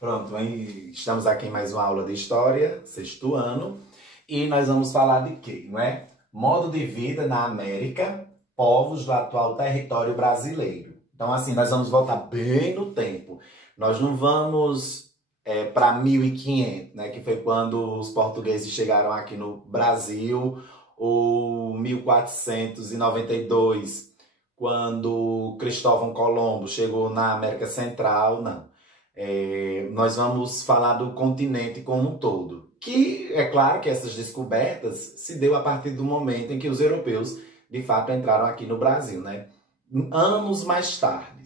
Pronto, aí estamos aqui em mais uma aula de História, sexto ano, e nós vamos falar de quê, não é? Modo de vida na América, povos do atual território brasileiro. Então, assim, nós vamos voltar bem no tempo. Nós não vamos para 1500, né, que foi quando os portugueses chegaram aqui no Brasil, ou 1492, quando Cristóvão Colombo chegou na América Central, não. Nós vamos falar do continente como um todo. Que é claro que essas descobertas se deu a partir do momento em que os europeus, de fato, entraram aqui no Brasil, né? Anos mais tarde.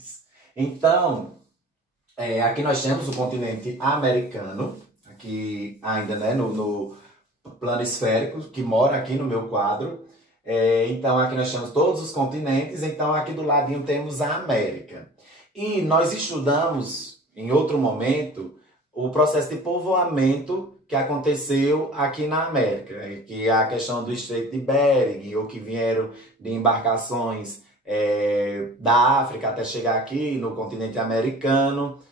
Então, aqui nós temos o continente americano, aqui ainda, né, no plano esférico, que mora aqui no meu quadro. Então, aqui nós temos todos os continentes, então aqui do ladinho temos a América. E nós estudamos em outro momento, o processo de povoamento que aconteceu aqui na América, que é a questão do Estreito de Bering, ou que vieram de embarcações da África até chegar aqui no continente americano.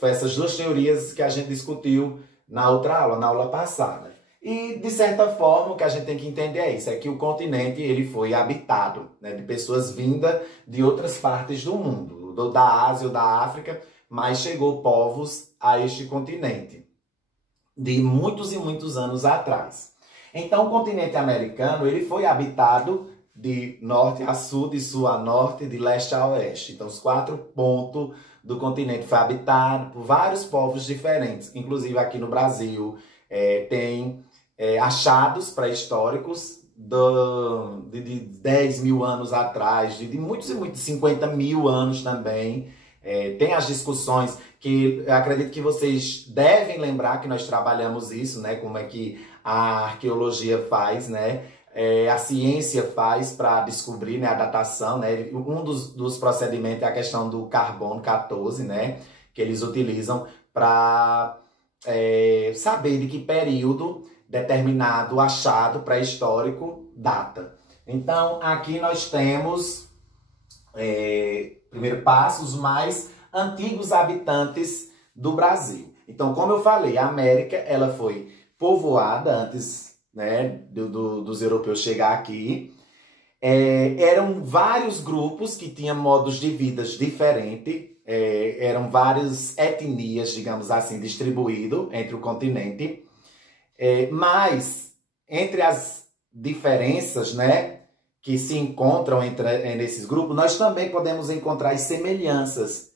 Foi essas duas teorias que a gente discutiu na outra aula, na aula passada. E, de certa forma, o que a gente tem que entender é isso, é que o continente ele foi habitado, né, de pessoas vindas de outras partes do mundo, da Ásia ou da África, mas chegou povos a este continente de muitos e muitos anos atrás. Então, o continente americano ele foi habitado de norte a sul, de sul a norte, de leste a oeste. Então, os 4 pontos do continente foi habitado por vários povos diferentes. Inclusive, aqui no Brasil, tem achados pré-históricos de 10 mil anos atrás, de muitos e muitos, 50 mil anos também. Tem as discussões que eu acredito que vocês devem lembrar que nós trabalhamos isso, né? Como é que a arqueologia faz, né? A ciência faz para descobrir, né, a datação, né? Um dos procedimentos é a questão do carbono 14, né? Que eles utilizam para saber de que período determinado achado pré-histórico data. Então, aqui nós temos... primeiro passo, os mais antigos habitantes do Brasil. Então, como eu falei, a América ela foi povoada antes, né, dos europeus chegar aqui. Eram vários grupos que tinham modos de vida diferentes, eram várias etnias, digamos assim, distribuídas entre o continente. Mas, entre as diferenças, né, que se encontram nesses grupos, nós também podemos encontrar as semelhanças.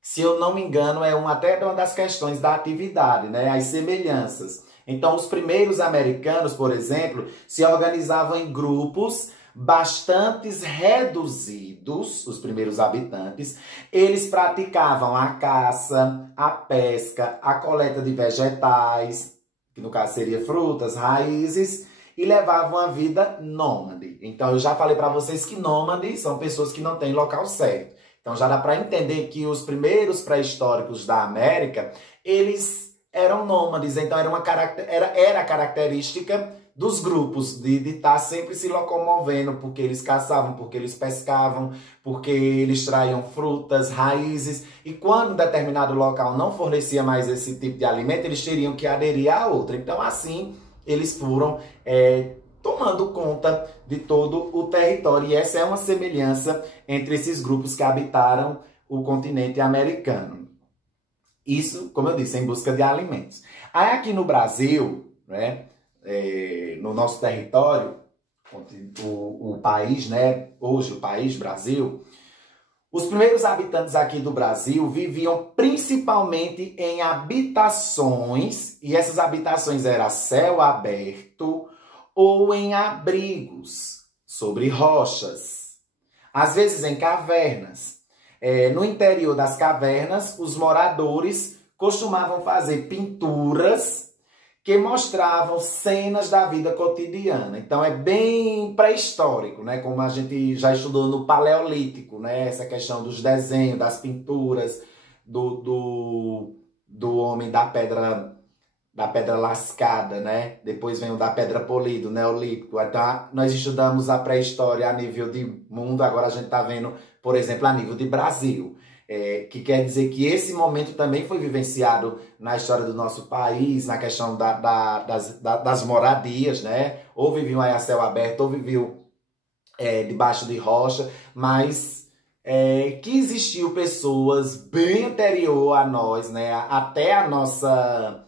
Se eu não me engano, até uma das questões da atividade, né? As semelhanças. Então, os primeiros americanos, por exemplo, se organizavam em grupos bastante reduzidos, os primeiros habitantes. Eles praticavam a caça, a pesca, a coleta de vegetais, que no caso seria frutas, raízes, e levavam uma vida nômade. Então, eu já falei para vocês que nômades são pessoas que não têm local certo. Então, já dá para entender que os primeiros pré-históricos da América, eles eram nômades. Então, era a característica dos grupos de estar sempre se locomovendo, porque eles caçavam, porque eles pescavam, porque eles traíam frutas, raízes. E quando um determinado local não fornecia mais esse tipo de alimento, eles teriam que aderir a outra. Então, assim, eles foram tomando conta de todo o território. E essa é uma semelhança entre esses grupos que habitaram o continente americano. Isso, como eu disse, em busca de alimentos. Aí aqui no Brasil, né, no nosso território, o país, né, hoje o país, Brasil, os primeiros habitantes aqui do Brasil viviam principalmente em habitações, e essas habitações eram a céu aberto ou em abrigos, sobre rochas, às vezes em cavernas. No interior das cavernas, os moradores costumavam fazer pinturas que mostravam cenas da vida cotidiana. Então é bem pré-histórico, né? Como a gente já estudou no Paleolítico, né? Essa questão dos desenhos, das pinturas, do homem da pedra lascada, né? Depois vem o da pedra polida, o Neolítico. Então, nós estudamos a pré-história a nível de mundo, agora a gente está vendo, por exemplo, a nível de Brasil. que quer dizer que esse momento também foi vivenciado na história do nosso país, na questão das moradias, né? Ou viviam aí a céu aberto, ou viviam debaixo de rocha, mas que existiu pessoas bem anterior a nós, né? Até a nossa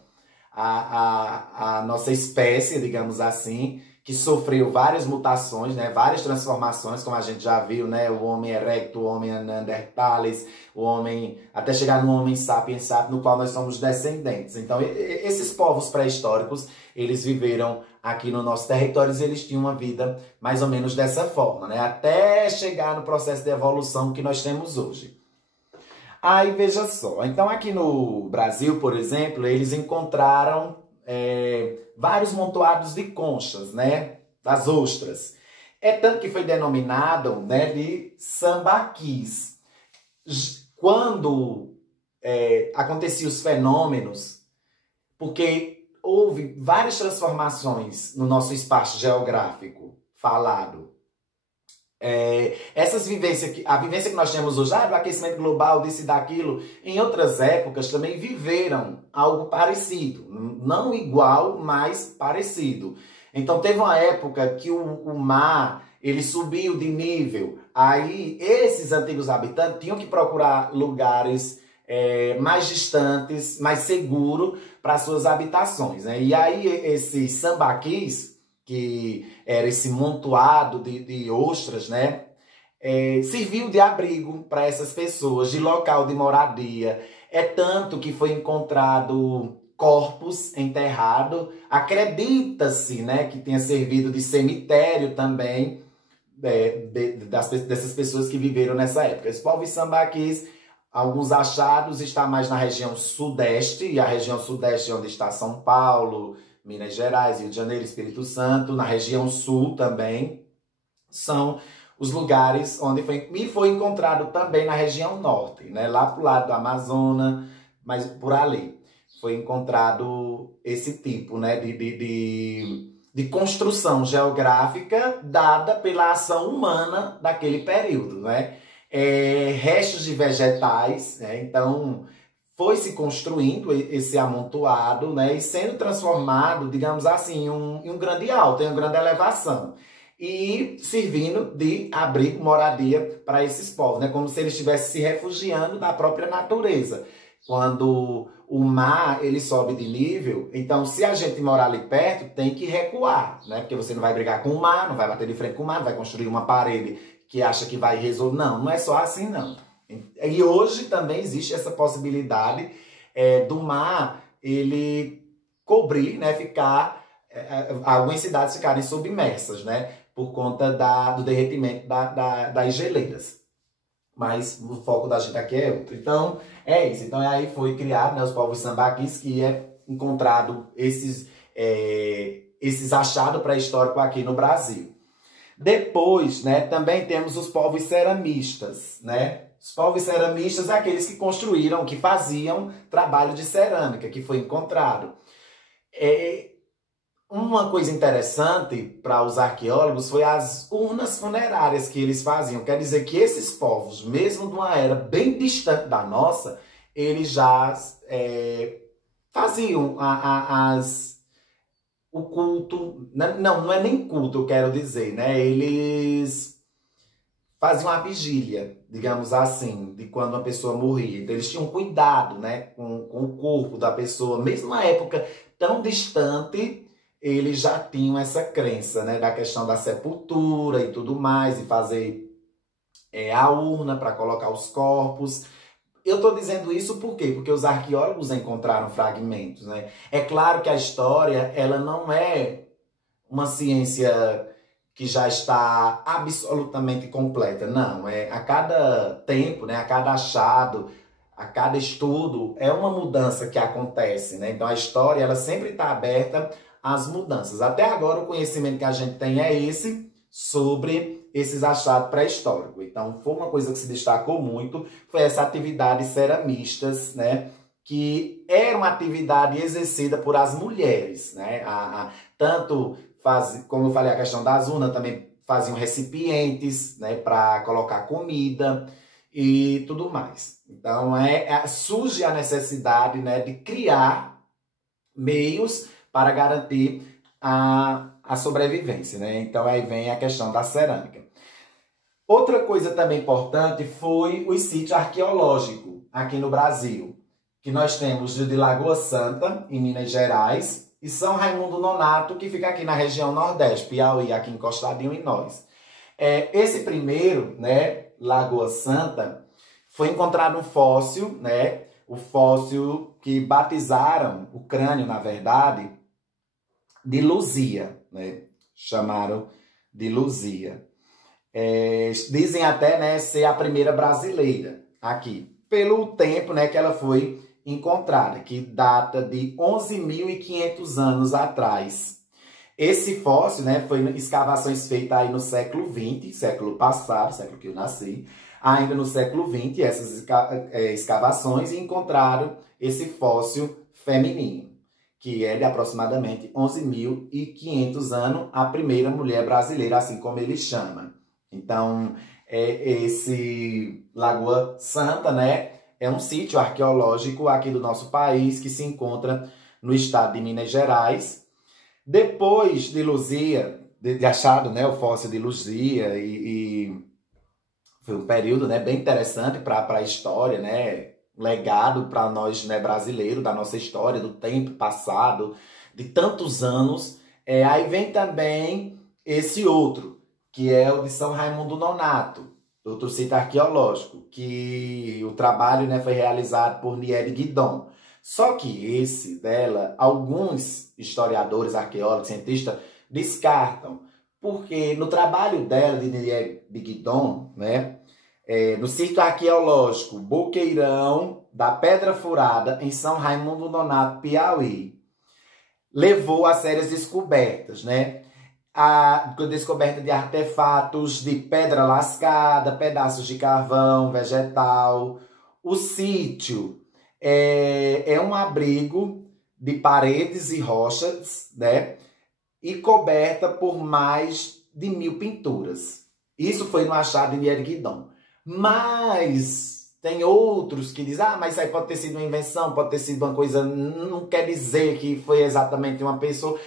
espécie, digamos assim, que sofreu várias mutações, né, várias transformações, como a gente já viu, né, o homem erecto, o homem neanderthalis, o homem, até chegar no homem sapiens sapiens, no qual nós somos descendentes. Então, esses povos pré-históricos, eles viveram aqui no nosso território e eles tinham uma vida mais ou menos dessa forma, né, até chegar no processo de evolução que nós temos hoje. Aí, veja só, então aqui no Brasil, por exemplo, eles encontraram vários montoados de conchas, né, das ostras. É tanto que foi denominado, né, de sambaquis. Quando aconteciam os fenômenos, porque houve várias transformações no nosso espaço geográfico falado. Essas vivências, a vivência que nós temos hoje, do aquecimento global, disso e daquilo, em outras épocas também viveram algo parecido. Não igual, mas parecido. Então teve uma época que o mar, ele subiu de nível. Aí esses antigos habitantes tinham que procurar lugares mais distantes, mais seguros para suas habitações, né? E aí esses sambaquis, que era esse montoado de ostras, né? Serviu de abrigo para essas pessoas, de local de moradia. É tanto que foi encontrado corpos enterrados. Acredita-se, né, que tenha servido de cemitério também dessas pessoas que viveram nessa época. Os povos sambaquis, alguns achados estão mais na região sudeste, e a região sudeste é onde está São Paulo, Minas Gerais, Rio de Janeiro, Espírito Santo, na região sul também, são os lugares onde foi encontrado também na região norte, né? Lá pro lado do Amazonas, mas por ali. Foi encontrado esse tipo, né, de construção geográfica dada pela ação humana daquele período, né? Restos de vegetais, né? Então foi se construindo esse amontoado, né, e sendo transformado, digamos assim, em um grande alto, em uma grande elevação. E servindo de abrigo, moradia para esses povos, né, como se eles estivessem se refugiando da própria natureza. Quando o mar ele sobe de nível, então se a gente morar ali perto, tem que recuar, né, porque você não vai brigar com o mar, não vai bater de frente com o mar, não vai construir uma parede que acha que vai resolver. Não é só assim, não. E hoje também existe essa possibilidade do mar ele cobrir, né, ficar, algumas cidades ficarem submersas, né, por conta do derretimento das geleiras. Mas o foco da gente aqui é outro. Então, é isso. Então, aí foi criado, né, os povos sambaquis, que encontrado esses achados pré-históricos aqui no Brasil. Depois, né, também temos os povos ceramistas, né? Os povos ceramistas são aqueles que construíram, que faziam trabalho de cerâmica, que foi encontrado. Uma coisa interessante para os arqueólogos foi as urnas funerárias que eles faziam. Quer dizer que esses povos, mesmo de uma era bem distante da nossa, eles já faziam o culto. Não é nem culto, eu quero dizer, né? Eles faziam a vigília, digamos assim, de quando uma pessoa morria. Então, eles tinham cuidado, né, com o corpo da pessoa. Mesmo na época tão distante, eles já tinham essa crença, né, da questão da sepultura e tudo mais, e fazer a urna para colocar os corpos. Eu estou dizendo isso por quê? Porque os arqueólogos encontraram fragmentos, né? É claro que a história ela não é uma ciência que já está absolutamente completa. Não, a cada tempo, né, a cada achado, a cada estudo, é uma mudança que acontece, né? Então a história ela sempre está aberta às mudanças. Até agora o conhecimento que a gente tem é esse, sobre esses achados pré-históricos. Então foi uma coisa que se destacou muito, foi essa atividade ceramistas, né? Que era uma atividade exercida por as mulheres, né? Tanto como eu falei, a questão das urnas, também faziam recipientes, né, para colocar comida. e tudo mais. Então, surge a necessidade, né, de criar meios para garantir a sobrevivência, né? Então, aí vem a questão da cerâmica. Outra coisa também importante foi o sítio arqueológico aqui no Brasil, que nós temos o de Lagoa Santa, em Minas Gerais, e São Raimundo Nonato, que fica aqui na região Nordeste, Piauí, aqui encostadinho em nós. Esse primeiro, né, Lagoa Santa, foi encontrado um fóssil, né, o fóssil que batizaram o crânio, na verdade, de Luzia, né, chamaram de Luzia. Dizem até, né, ser a primeira brasileira aqui, pelo tempo, né, que ela foi encontrada, que data de 11.500 anos atrás. Esse fóssil, né, foi escavações feitas aí no século XX, século passado, século que eu nasci, ainda no século XX, essas escavações, e encontraram esse fóssil feminino, que é de aproximadamente 11.500 anos, a primeira mulher brasileira, assim como ele chama. Então, esse Lagoa Santa, né, é um sítio arqueológico aqui do nosso país, que se encontra no estado de Minas Gerais. Depois de Luzia, de achado, né, o fóssil de Luzia, e foi um período, né, bem interessante para a história, né, legado para nós, né, brasileiros, da nossa história, do tempo passado, de tantos anos. Aí vem também esse outro, que é o de São Raimundo Nonato, outro sítio arqueológico, que o trabalho, né, foi realizado por Nieri Guidon. Só que esse dela, alguns historiadores, arqueólogos, cientistas, descartam, porque no trabalho dela, de Nieri Guidon, né, no sítio arqueológico Boqueirão da Pedra Furada, em São Raimundo Nonato, Piauí, levou a sérias descobertas, né? A descoberta de artefatos de pedra lascada, pedaços de carvão, vegetal. O sítio é um abrigo de paredes e rochas, né? E coberta por mais de 1.000 pinturas. Isso foi no achado de Nieri Guidon. Mas tem outros que dizem, mas isso aí pode ter sido uma invenção, pode ter sido uma coisa, não quer dizer que foi exatamente uma pessoa.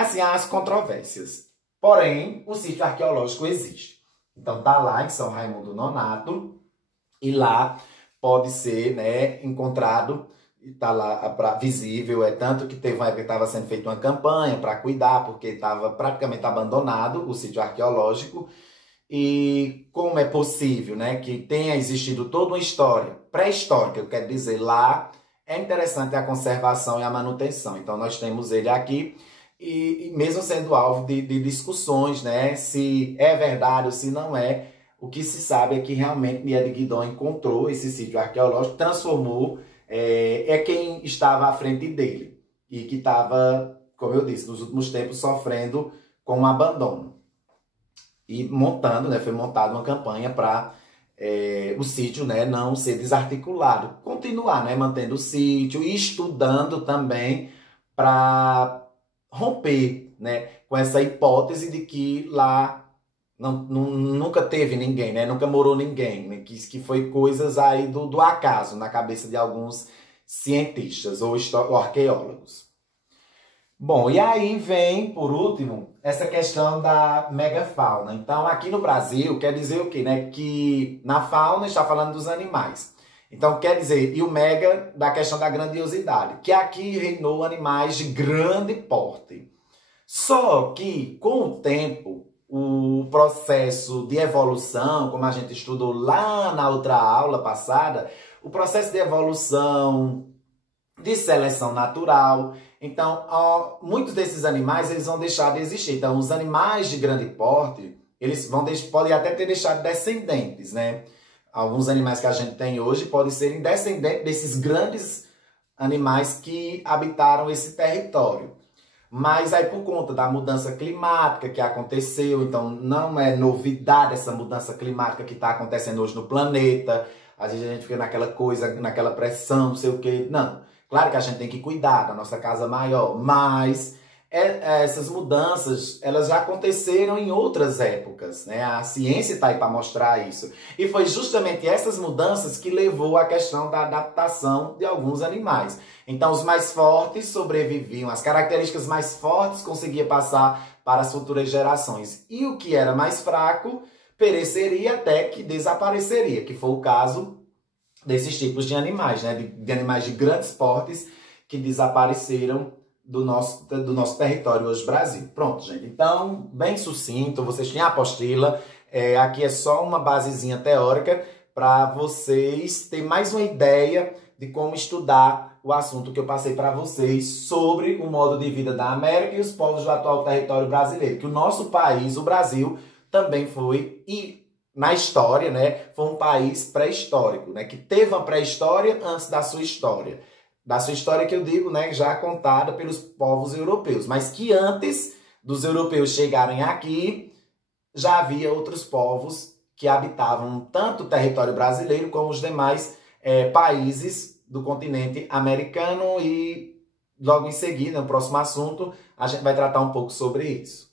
Assim, há as controvérsias. Porém, o sítio arqueológico existe. Então tá lá em São Raimundo Nonato, e lá pode ser, né, encontrado, está lá visível, tanto que teve uma época que estava sendo feita uma campanha para cuidar, porque estava praticamente abandonado o sítio arqueológico. E como é possível, né, que tenha existido toda uma história pré-histórica, eu quero dizer, lá é interessante a conservação e a manutenção. Então nós temos ele aqui, e mesmo sendo alvo de discussões, né, se é verdade ou se não é, o que se sabe é que realmente Nieri Guidon encontrou esse sítio arqueológico, transformou, quem estava à frente dele e que estava, como eu disse, nos últimos tempos sofrendo com o abandono. E montando, né, foi montada uma campanha para o sítio, né, não ser desarticulado. Continuar, né, mantendo o sítio e estudando também para romper, né, com essa hipótese de que lá nunca teve ninguém, né, nunca morou ninguém, né, que foi coisas aí do acaso na cabeça de alguns cientistas ou arqueólogos. Bom, e aí vem, por último, essa questão da megafauna. Então, aqui no Brasil, quer dizer o quê, né? Que na fauna está falando dos animais. Então, quer dizer, e o mega da questão da grandiosidade, que aqui reinou animais de grande porte. Só que, com o tempo, o processo de evolução, como a gente estudou lá na outra aula passada, o processo de evolução, de seleção natural. Então, muitos desses animais eles vão deixar de existir. Então, os animais de grande porte, eles podem até ter deixado descendentes, né? Alguns animais que a gente tem hoje podem ser descendentes desses grandes animais que habitaram esse território. Mas aí, por conta da mudança climática que aconteceu, então não é novidade essa mudança climática que está acontecendo hoje no planeta. Às vezes a gente fica naquela coisa, naquela pressão, não sei o quê. Não. Claro que a gente tem que cuidar da nossa casa maior, mas essas mudanças, elas já aconteceram em outras épocas, né? A ciência está aí para mostrar isso. E foi justamente essas mudanças que levou à questão da adaptação de alguns animais. Então, os mais fortes sobreviviam, as características mais fortes conseguiam passar para as futuras gerações. E o que era mais fraco pereceria até que desapareceria, que foi o caso desses tipos de animais, né? De animais de grandes portes que desapareceram do nosso território hoje, Brasil. Pronto, gente. Então, bem sucinto, vocês têm a apostila. Aqui é só uma basezinha teórica para vocês terem mais uma ideia de como estudar o assunto que eu passei para vocês sobre o modo de vida da América e os povos do atual território brasileiro. Que o nosso país, o Brasil, também foi, e na história, né, foi um país pré-histórico, né, que teve uma pré-história antes da sua história. Da sua história que eu digo, né, já contada pelos povos europeus, mas que antes dos europeus chegarem aqui, já havia outros povos que habitavam tanto o território brasileiro como os demais países do continente americano, e logo em seguida, no próximo assunto, a gente vai tratar um pouco sobre isso.